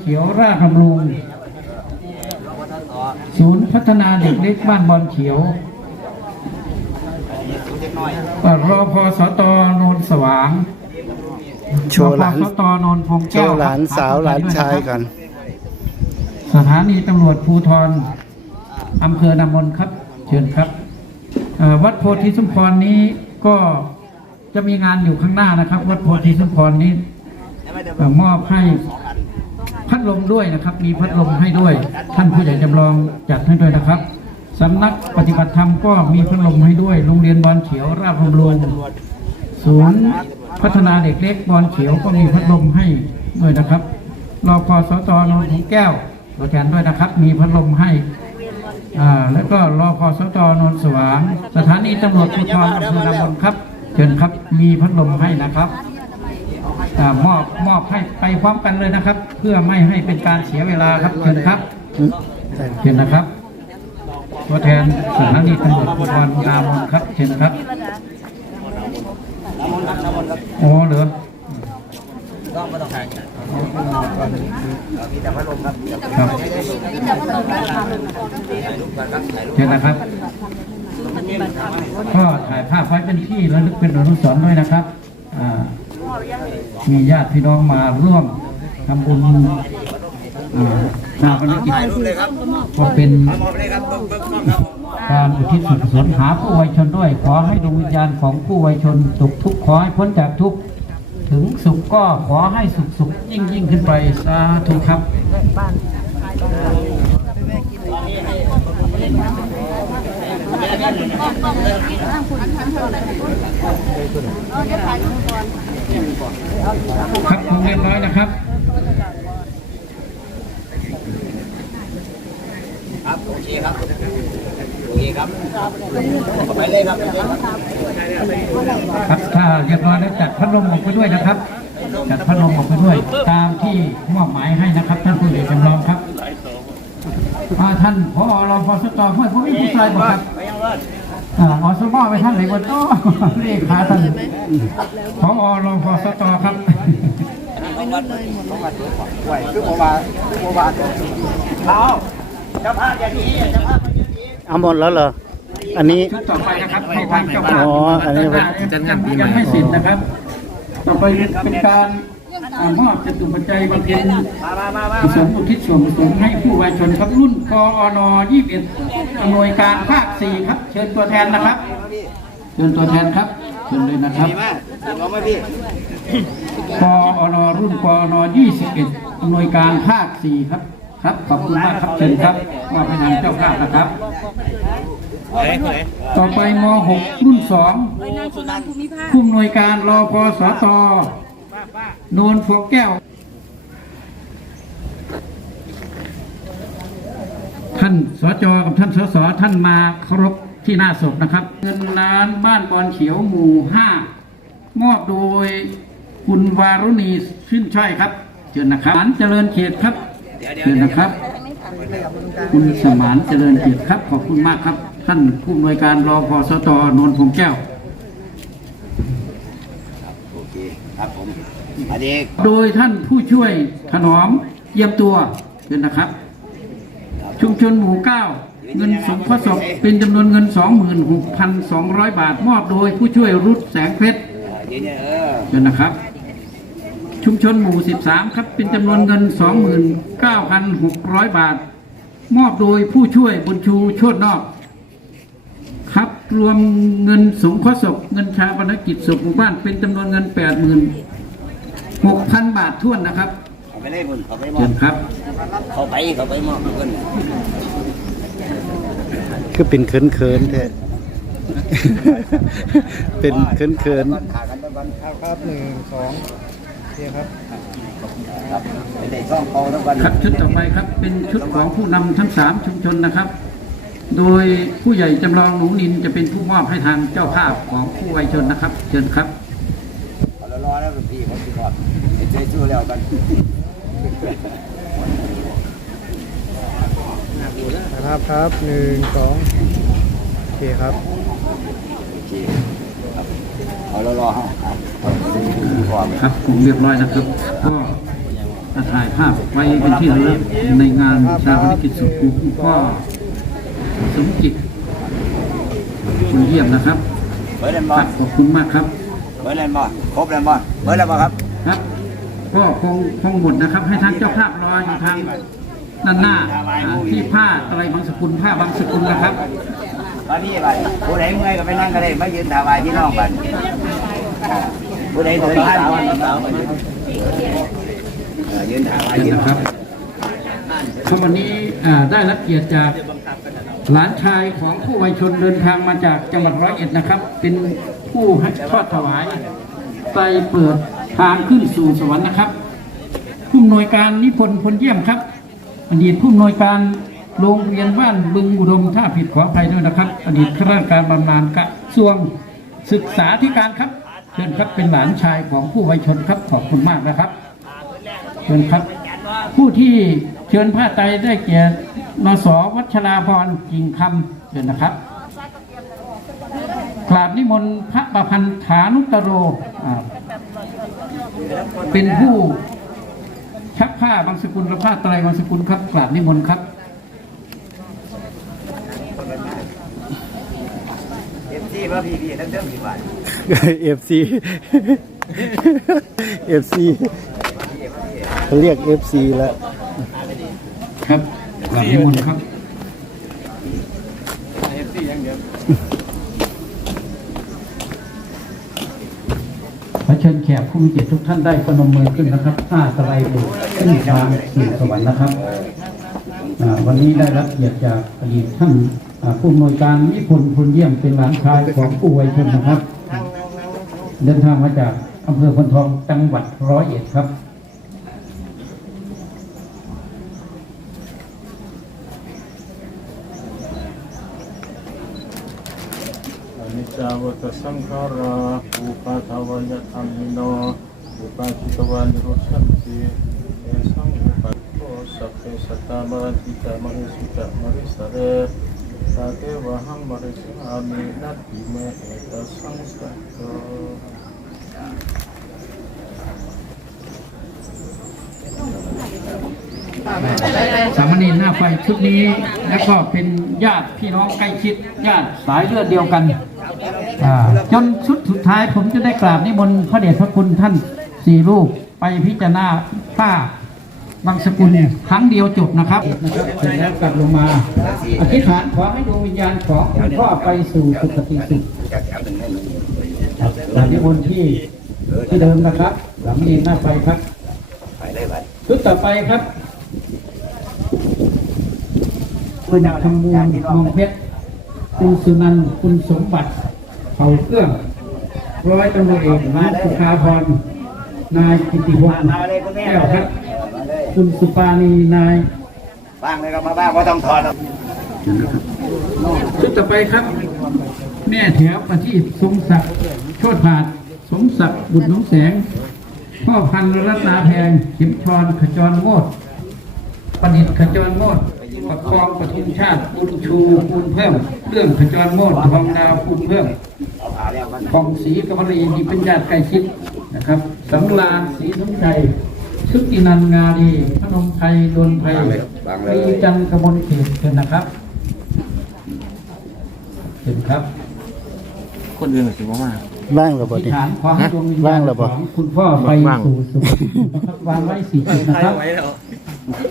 เขียวราชบำรุงศูนย์พัฒนาเด็กเล็กบ้านบอลเขียวรอพอสตโนนสว่างโชว์หลานรพสตโนนพงโชแก้วว์หลานสาวหลานชายก่อนสถานีตำรวจภูธรอำเภอนามนครับ เชิญครับเอ่อวัดโพธิสมพรนี้ก็จะมีงานอยู่ข้างหน้านะครับ วัดโพธิสมพรนี้เอ่อมอบให้ พัดลมด้วยนะครับ มีพัดลมให้ด้วย ท่านผู้ใหญ่จำลองจัดให้ด้วยนะครับสำนักปฏิบัติธรรมก็มีพัดลมให้ด้วย โรงเรียนบอลเขียวราชบำรุงศูนย์พัฒนาเด็กเล็กบอลเขียวก็มีพัดลมให้ด้วยนะครับรอพอสตนนท์แก้วตัวแทนด้วยนะครับ มีพัดลมให้อ่าแล้วก็รอพอสตนนสว่าง สถานีตำรวจภูธรอำเภอนามนครับ เชิญครับ มีพัดลมให้นะครับ มอบมอบให้ไปพร้อมกันเลยนะครับ เพื่อไม่ให้เป็นการเสียเวลาครับเชิญครับเชิญนะครับ ตัวแทนสถานีตำรวจภูธรนามนครับเชิญครับโอ้เหรอครับเชิญนะครับก็ถ่ายภาพไว้เป็นที่ระลึกเป็นอนุสรณ์ด้วยนะครับ มีญาติพี่น้องมาร่วมทำบุญอ่าชาปนกิจก็เป็นการอุทิศส่วนกุศลหาผู้วัยชนด้วย ขอให้ดวงวิญญาณของผู้วัยชนสุขทุกข์ขอให้พ้นจากทุกข์ถึงสุขก็ขอให้สุขสุขยิ่งยิ่งขึ้นไปสาธุครับเครับคงเรียบร้อยนะครับ ครับโอเคครับโอเคครับไปเลยครับครับถ้าเรียบร้อยแล้วจัดพัดลมออกไปด้วยนะครับ จัดพัดลมออกไปด้วย ตามที่มอบหมายให้นะครับท่านผู้ใหญ่จำลองครับอ่าท่านพอรอพอสตอห้วยผู้มีผู้ชายบอกครับ อ่าอสมอไปท่านไหนวันโต้เลขาท่านพอรอพอสตอครับ ไหวคือโมบาคือโมบาเอาเจ้าภาพอย่างนี้เจ้าภาพมาอย่างนี้เอาหมดแล้วเหรอ อันนี้ ชุดต่อไปนะครับให้ทางเจ้าภาพอ๋ออันนี้จัดงานปีใหม่ยังไม่เสร็จนะครับ ต่อไปเป็นการอ่า มอบจตุปัจจัยบำเพ็ญมามามามากุศลอุทิศส่วนกุศลให้ผู้วายชนครับรุ่นกอน21อำนวยการภาค4ครับ เชิญตัวแทนนะครับ เชิญตัวแทนครับ เชิญเลยนะครับดีมากถึงเราไหมพี่กอนรุ่นกอน21อำนวยการภาค4ครับ ครับ ขอบคุณมากครับ เชิญครับมอบให้ทางเจ้าภาพนะครับ ต่อไปม .6 รุ่น2ผู้อำนวยการรอพอสต โนนพวกแก้ว ท่านสจกับท่านสสท่านมาเคารพที่หน้าศพนะครับ เงินล้านบ้านบอลเขียวหมู่ห้ามอบโดยคุณวารุณีชื่นช่อยครับเชิญนะครับสมานเจริญเขตครับเชิญนะครับ คุณสมานเจริญเกียรติครับ ขอบคุณมากครับ ท่านผู้อำนวยการรอพอสตนนท์พงแก้ว โอเคครับผมอันนี้ โดยท่านผู้ช่วยถนอมเยี่ยมตัวเชิญนะครับ ชุมชนหมู่เก้าเงินสงเคราะห์ศพเป็นจำนวนเงิน 26,200 บาท มอบโดยผู้ช่วยรุดแสงเพชรเดี๋ยวเนี่ยเออเชิญนะครับ ชุมชนหมู่ 13 ครับ เป็นจำนวนเงิน 29,600 บาท มอบโดยผู้ช่วยบุญชูโชดนอก ครับรวมเงินสงเคราะห์ศพเงินชาปนกิจศพหมู่บ้านเป็นจำนวนเงิน 86,000บาทท้วนนะครับเขาไปเลยคุณเขาไปมอเชิบญครับ เขาไปเขาไปมอบทุกคนคือเป็นเขินเขินๆแท้เป็นเขินเขินขากันตะวันครับครับหนึ่งสองโอเคครับครับเป็นเด็กช่องเขาทั้งวันครับชุดต่อไปครับเป็นชุดของผู้นำทั้งสามชุมชนนะครับ โดยผู้ใหญ่จำลองหนูนินจะเป็นผู้มอบให้ทางเจ้าภาพของผู้วัยชนนะครับ เชิญครับ เอาละรอแล้วพี่เขาสิบอดเห็นใจสู้แล้วกันนะครับครับหนึ่งสองโอเคครับโอเคครับเอาละรอฮะครับก่อครับผมเรียบร้อยนะครับก็ถ่ายภาพไว้เป็นที่ระลึกในงานชาปนกิจศพของคุณพ่อสมจิตคุณเยี่ยมนะครับขอบคุณมากครับ บิร์ดแลนด์บอครบแลนด์บอเบิร์ดแลนด์บอครับครับก็คงคงหมดนะครับ ให้ทางเจ้าภาพรออยู่ทางด้านหน้าอ่าที่ผ้าอะไรบางสกุลผ้าบางสกุลนะครับ ตอนนี้ไปผู้ใดเมื่อยก็ไปนั่งก็ได้ไม่ยืนถาวายพี่น้องบันผู้ใดเดินผ่านเออยืนถาวายพี่น้องนะครับครับวันนี้อ่าได้รับเกียรติจากหลานชายของผู้วัยชนเดินทางมาจากจังหวัดร้อยเอ็ดนะครับ เป็น ผู้ให้ทอดถวายไปเปิดทางขึ้นสู่สวรรค์นะครับ ผู้อำนวยการนิพนธ์พลเยี่ยมครับอดีตผู้อำนวยการโรงเรียนบ้านบึงอุดมถ้าผิดขออภัยด้วยนะครับ อดีตข้าราชการบำนาญกระทรวงศึกษาธิการครับเชิญครับเป็นหลานชายของผู้วัยชนครับขอบคุณมากนะครับเชิญครับ ผู้ที่เชิญผ้าไตรได้แก่นสวัชราพรกิ่งคำเชิญนะครับาบนิมนต์พระประพันธานุตโรอ่าเป็นผู้ชักผ้าบางสกุลและผ้าไตรบางสกุลครับกราบนิมนต์ครับเอฟซีว่าพี่พี่นั่นเรื่องพี่บ้านเอฟซีเอฟซีเรียกเอฟซีแล้วครับกราบนิมนต์ครับขอเเชิญแขกผู้มีเกียรติทุกท่านได้พนมมือขึ้นนะครับห้าสไลด์บุตรขึ้นทางสู่สวรรค์นะครับอ่าวันนี้ได้รับเกียรติจากอดีตท่านผู้อำนวยการนิพนธ์พลเยี่ยมเป็นหลานชายของผู้วัยชนนะครับ เดินทางมาจากอำเภอพนทองจังหวัดร้อยเอ็ดครับ จาวัตสังขาราอุปาทวยธรรมิโนอุปาจิตวานิโรชันติเอสังอุปัตโตสัพเพสัตตามรติกามริสุจามริสเรสาเทวหังมริสิอามินัตติเมเอตสังสัตโต สามเณรหน้าไฟชุดนี้ แล้วก็เป็นญาติพี่น้องใกล้ชิดญาติสายเลือดเดียวกัน จนชุดสุดท้ายผมจะได้กราบนิมนต์พระเดชพระคุณท่านสี่รูปไปพิจารณาผ้าบางสกุลครั้งเดียวจบนะครับเสร็จแล้วกลับลงมา อธิษฐานขอให้ดวงวิญญาณของพ่อไปสู่สุคติสุขจากแถวหนึ่งนิมนต์ที่ที่เดิมนะครับสามเณรหน้าไฟครับไปเลยบัดชุดต่อไปครับคุณคำมูลมองเพชรคุณสุนันท์คุณสมบัติ เผาเครื่องร้อยตำรวจเอกมาสุภาพรนายกิติพงศ์มาเลยคุณแม่แก้วมาคเลรัยบคุณสุปานีนายบ้างเลยครับมาบ้างก็ต้องถอดชุดต่อไปครับ แม่แถวประทีปสมศักดิ์โชติผาดสมศักดิ์บุตรน้องแสง พ่อพันธุ์รัตนาแพงเข็มชรขจรโมดประดิษฐ์ขจรโมดประคองปทุมชาติบุญชูปูนเพิ่มเรื่องขจรโมดทองดาวปูนเพิ่ม เอาผ่าแล้วมันกองศรีกมรีมีเป็นญาติใกล้ชิดนะครับสำรานศรีสมชัยชุตินันงาดีพนมไทยดนไทยมีจันทร์กมลเขตเชิญนะครับเชิญครับ คนอื่นถือว่ามา บ้างหรืออเปล่าธิษนี่ ฐานขอให้ดวงวิญญาว่างณแล้วขบ่องคุณพ่อไปว่างสู่สุคตินะครับวางไว้สี่จุดนะครับ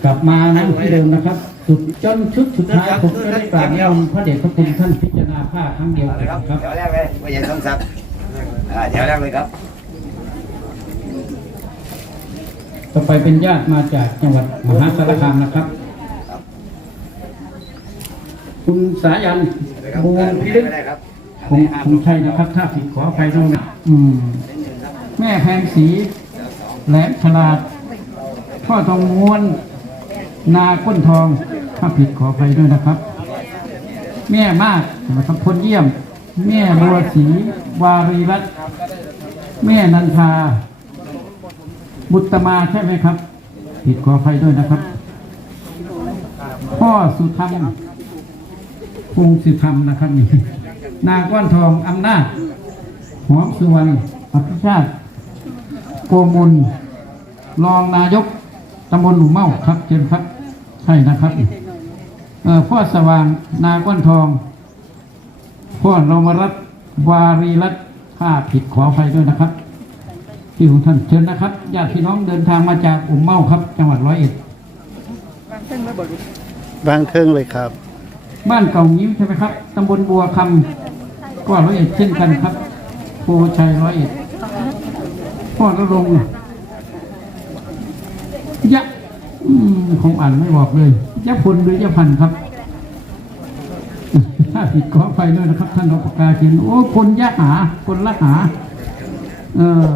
กลับมานั่งที่เดิมนะครับสุดจนชุดสุดท้ายผมก็ได้กราบนิมนต์พระเดชพระคุณท่านพิจารณาผ้าครั้งเดียวเลยครับครับ แถวแรกเลยไม่ใช่ต้องซักอ่าแถวแรกเลยครับต่อไปเป็นญาติมาจากจังหวัดมหาสารคามนะครับ คุณสายันบูรพิลึกไม่ได้ครับ คงคงใช่นะครับ ถ้าผิดขออภัยด้วยนะอืม แม่แพงสี แหลมฉลาด พ่อทองม้วน นาก้นทอง ถ้าผิดขออภัยด้วยนะครับ แม่มากนะครับพลเยี่ยม แม่บัวศรีวารีรัตน์แม่นันทา บุตรมาใช่ไหมครับ ผิดขออภัยด้วยนะครับ พ่อสุธรรมพงศ์สุธรรมนะครับนี่ นาก้อนทองอำนาจหอมสุวรรณอภิชาติโกมุลรองนายกตำบลหนูเมาครับเชิญครับใช่นะครับเอ่อพ่อสว่างนาก้อนทองพ่อรามรัตวารีรัตน์ถ้าผิดขออภัยด้วยนะครับที่ของท่านเชิญนะครับญาติพี่น้องเดินทางมาจากอุ่มเมาครับ จังหวัดร้อยเอ็ดบางเครื่องเลยครับ บ้านเก่ายิ้มใช่ไหมครับตำบลบัวคำก็ร้อยเอ็ดเช่นกันครับโพชัยร้อยเอ็ดพ่อระรงยะอืมคงอ่านไม่บอกเลยยะพลหรือยะพันครับ ถ้าผิดขออภัยด้วยนะครับ ท่านรประกาเขียนโอ้คนยะหาคนละหา เออ